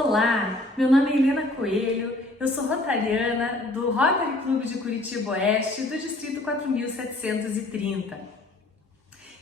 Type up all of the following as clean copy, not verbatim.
Olá, meu nome é Helena Coelho, eu sou rotariana do Rotary Clube de Curitiba Oeste do Distrito 4730.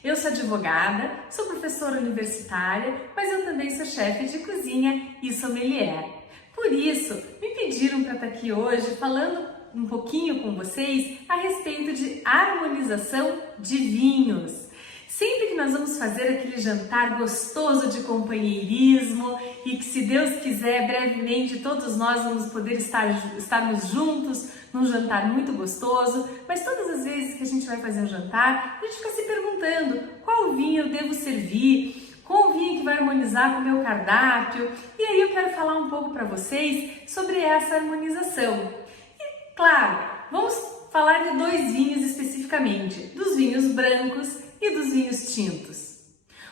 Eu sou advogada, sou professora universitária, mas eu também sou chefe de cozinha e sommelier. Por isso, me pediram para estar aqui hoje falando um pouquinho com vocês a respeito de harmonização de vinhos. Sempre que nós vamos fazer aquele jantar gostoso de companheirismo e que, se Deus quiser, brevemente todos nós vamos poder estarmos juntos num jantar muito gostoso, mas todas as vezes que a gente vai fazer um jantar, a gente fica se perguntando qual vinho eu devo servir, qual vinho que vai harmonizar com o meu cardápio, e aí eu quero falar um pouco para vocês sobre essa harmonização. E, claro, vamos falar de dois vinhos especificamente, dos vinhos brancos e dos vinhos tintos.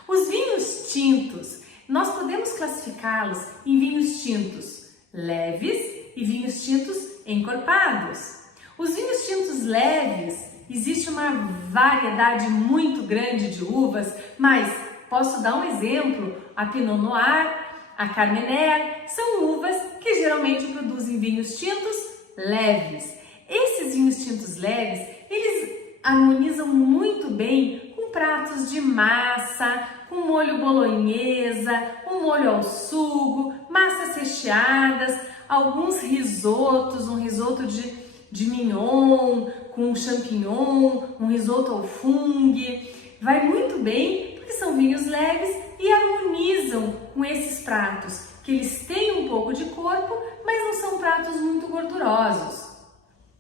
Os vinhos tintos, nós podemos classificá-los em vinhos tintos leves e vinhos tintos encorpados. Os vinhos tintos leves, existe uma variedade muito grande de uvas, mas posso dar um exemplo, a Pinot Noir, a Carmenère, são uvas que geralmente produzem vinhos tintos leves. Esses vinhos tintos leves, eles harmonizam muito bem com pratos de massa, com molho bolonhesa, um molho ao sugo, massas recheadas, alguns risotos, um risoto de mignon com champignon, um risoto ao fungo. Vai muito bem porque são vinhos leves e harmonizam com esses pratos, que eles têm um pouco de corpo, mas não são pratos muito gordurosos.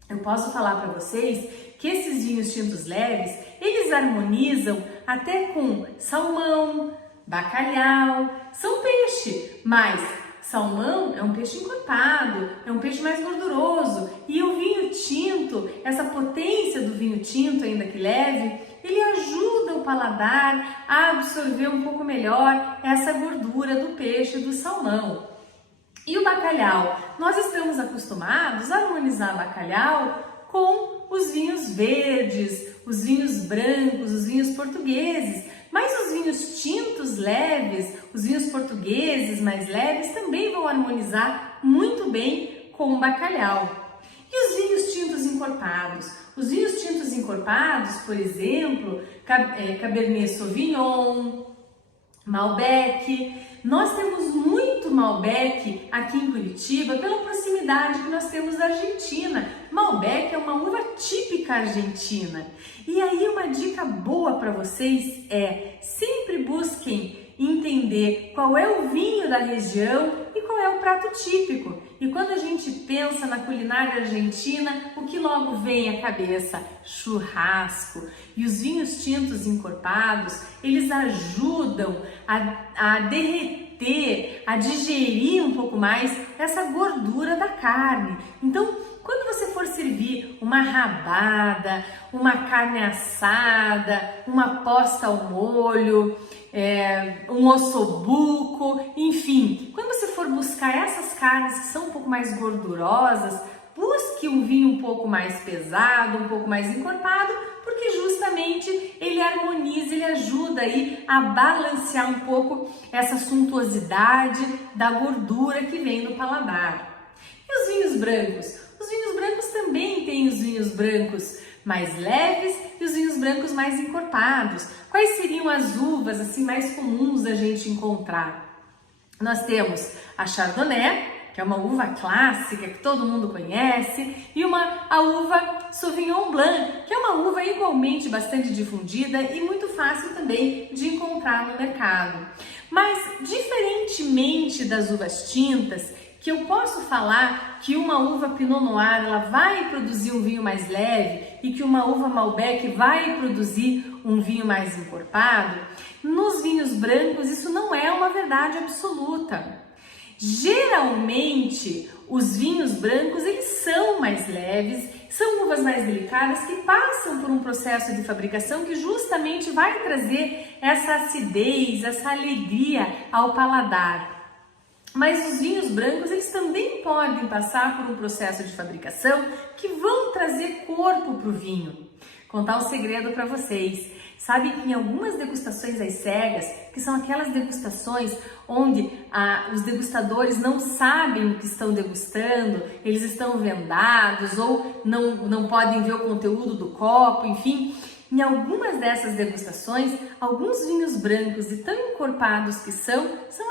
Eu posso falar para vocês que esses vinhos tintos leves, eles harmonizam até com salmão, bacalhau, são peixe, mas salmão é um peixe encorpado, é um peixe mais gorduroso, e o vinho tinto, essa potência do vinho tinto, ainda que leve, ele ajuda o paladar a absorver um pouco melhor essa gordura do peixe, do salmão. E o bacalhau? Nós estamos acostumados a harmonizar bacalhau com os vinhos verdes, os vinhos brancos, os vinhos portugueses. Mas os vinhos tintos leves, os vinhos portugueses mais leves, também vão harmonizar muito bem com o bacalhau. E os vinhos tintos encorpados? Os vinhos tintos encorpados, por exemplo, Cabernet Sauvignon, Malbec. Nós temos muito Malbec aqui em Curitiba pela proximidade que nós temos da Argentina. Malbec é uma uva típica argentina. E aí uma dica boa para vocês é sempre busquem entender qual é o vinho da região e qual é o prato típico. E quando a gente pensa na culinária argentina, o que logo vem à cabeça? Churrasco. E os vinhos tintos encorpados, eles ajudam a derreter, a digerir um pouco mais essa gordura da carne. Então, quando você for servir uma rabada, uma carne assada, uma posta ao molho, um ossobuco, enfim, quando você for buscar essas carnes que são um pouco mais gordurosas, busque um vinho um pouco mais pesado, um pouco mais encorpado, porque justamente ele harmoniza, ele ajuda aí a balancear um pouco essa suntuosidade da gordura que vem no paladar. E os vinhos brancos? Os vinhos brancos também têm os vinhos brancos mais leves e os vinhos brancos mais encorpados. Quais seriam as uvas assim mais comuns da gente encontrar? Nós temos a Chardonnay, que é uma uva clássica que todo mundo conhece, e a uva Sauvignon Blanc, que é uma uva igualmente bastante difundida e muito fácil também de encontrar no mercado. Mas, diferentemente das uvas tintas, que eu posso falar que uma uva Pinot Noir ela vai produzir um vinho mais leve e que uma uva Malbec vai produzir um vinho mais encorpado, nos vinhos brancos isso não é uma verdade absoluta. Geralmente, os vinhos brancos eles são mais leves, são uvas mais delicadas que passam por um processo de fabricação que justamente vai trazer essa acidez, essa alegria ao paladar. Mas os vinhos brancos, eles também podem passar por um processo de fabricação que vão trazer corpo para o vinho. contar um segredo para vocês. Sabe que em algumas degustações às cegas, que são aquelas degustações onde os degustadores não sabem o que estão degustando, eles estão vendados ou não podem ver o conteúdo do copo, enfim. Em algumas dessas degustações, alguns vinhos brancos e tão encorpados que são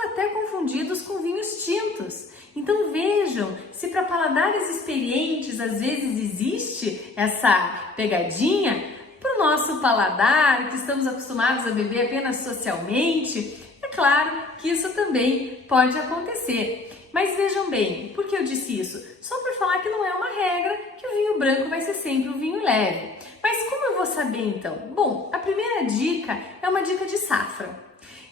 até confundidos com vinhos tintos. Então vejam, se para paladares experientes às vezes existe essa pegadinha, para o nosso paladar, que estamos acostumados a beber apenas socialmente, é claro que isso também pode acontecer. Mas vejam bem, por que eu disse isso? Só por falar que não é uma regra que o vinho branco vai ser sempre um vinho leve. Mas como eu vou saber então? Bom, a primeira dica é uma dica de safra.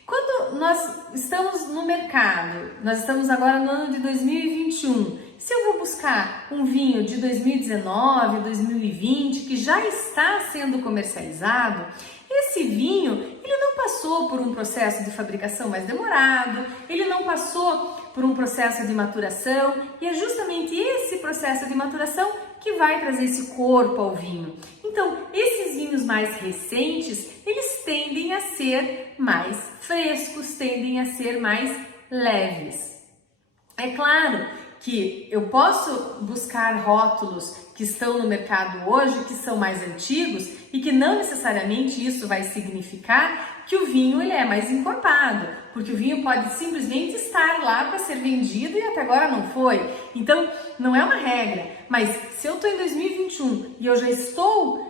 Quando nós estamos no mercado, nós estamos agora no ano de 2021, se eu vou buscar um vinho de 2019, 2020, que já está sendo comercializado, esse vinho, ele não passou por um processo de fabricação mais demorado, ele não passou por um processo de maturação, e é justamente esse processo de maturação que vai trazer esse corpo ao vinho. Então, esses vinhos mais recentes, eles tendem a ser mais frescos, tendem a ser mais leves. É claro que eu posso buscar rótulos que estão no mercado hoje, que são mais antigos, e que não necessariamente isso vai significar que o vinho ele é mais encorpado, porque o vinho pode simplesmente estar lá para ser vendido e até agora não foi. Então, não é uma regra, mas se eu estou em 2021 e eu já estou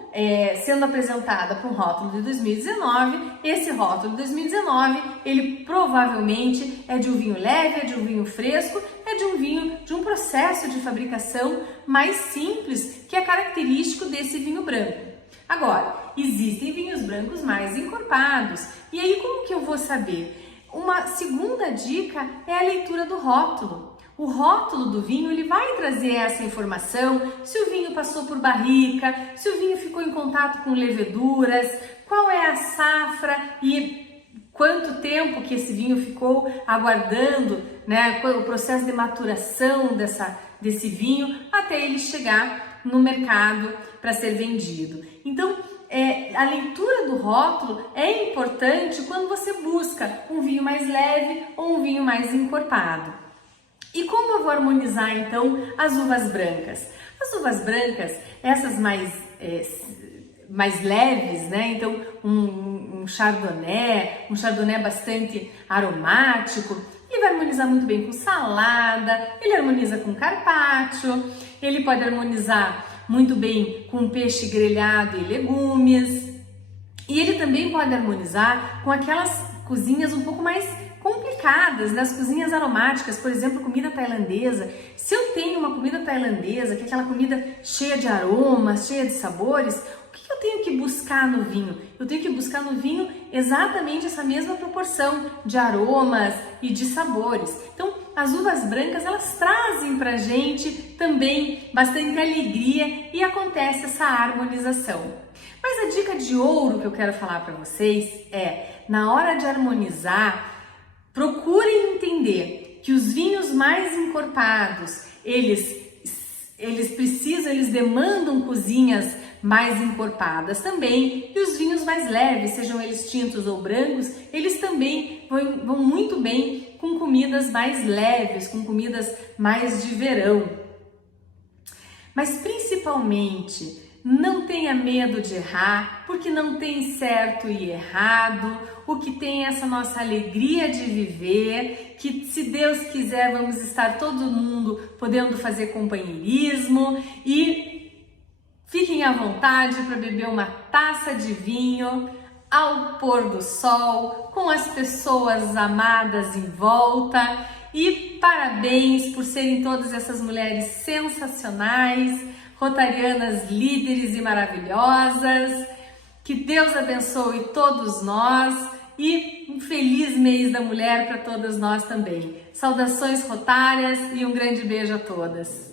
sendo apresentada para um rótulo de 2019, esse rótulo de 2019, ele provavelmente é de um vinho leve, é de um vinho fresco, é de um vinho de um processo de fabricação mais simples, que é característico desse vinho branco. Agora, existem vinhos brancos mais encorpados. E aí, como que eu vou saber? Uma segunda dica é a leitura do rótulo. O rótulo do vinho, ele vai trazer essa informação, se o vinho passou por barrica, se o vinho ficou em contato com leveduras, qual é a safra e quanto tempo que esse vinho ficou aguardando, né, o processo de maturação desse vinho até ele chegar no mercado para ser vendido. Então, a leitura do rótulo é importante quando você busca um vinho mais leve ou um vinho mais encorpado. E como eu vou harmonizar então as uvas brancas? As uvas brancas, essas mais leves, né? Então um chardonnay bastante aromático, ele vai harmonizar muito bem com salada, ele harmoniza com carpaccio, ele pode harmonizar muito bem com peixe grelhado e legumes, e ele também pode harmonizar com aquelas cozinhas um pouco mais complicadas, das cozinhas aromáticas, por exemplo, comida tailandesa. Se eu tenho uma comida tailandesa, que é aquela comida cheia de aromas, cheia de sabores, o que eu tenho que buscar no vinho? Eu tenho que buscar no vinho exatamente essa mesma proporção de aromas e de sabores. Então, as uvas brancas, elas trazem pra gente também bastante alegria e acontece essa harmonização. Mas a dica de ouro que eu quero falar para vocês é, na hora de harmonizar, procurem entender que os vinhos mais encorpados, eles demandam cozinhas mais encorpadas também, e os vinhos mais leves, sejam eles tintos ou brancos, eles também vão muito bem com comidas mais leves, com comidas mais de verão. Mas principalmente, não tenha medo de errar, porque não tem certo e errado. O que tem é essa nossa alegria de viver, que se Deus quiser vamos estar todo mundo podendo fazer companheirismo, e fiquem à vontade para beber uma taça de vinho ao pôr do sol, com as pessoas amadas em volta. E parabéns por serem todas essas mulheres sensacionais, rotarianas líderes e maravilhosas. Que Deus abençoe todos nós e um feliz mês da mulher para todas nós também. Saudações rotárias e um grande beijo a todas.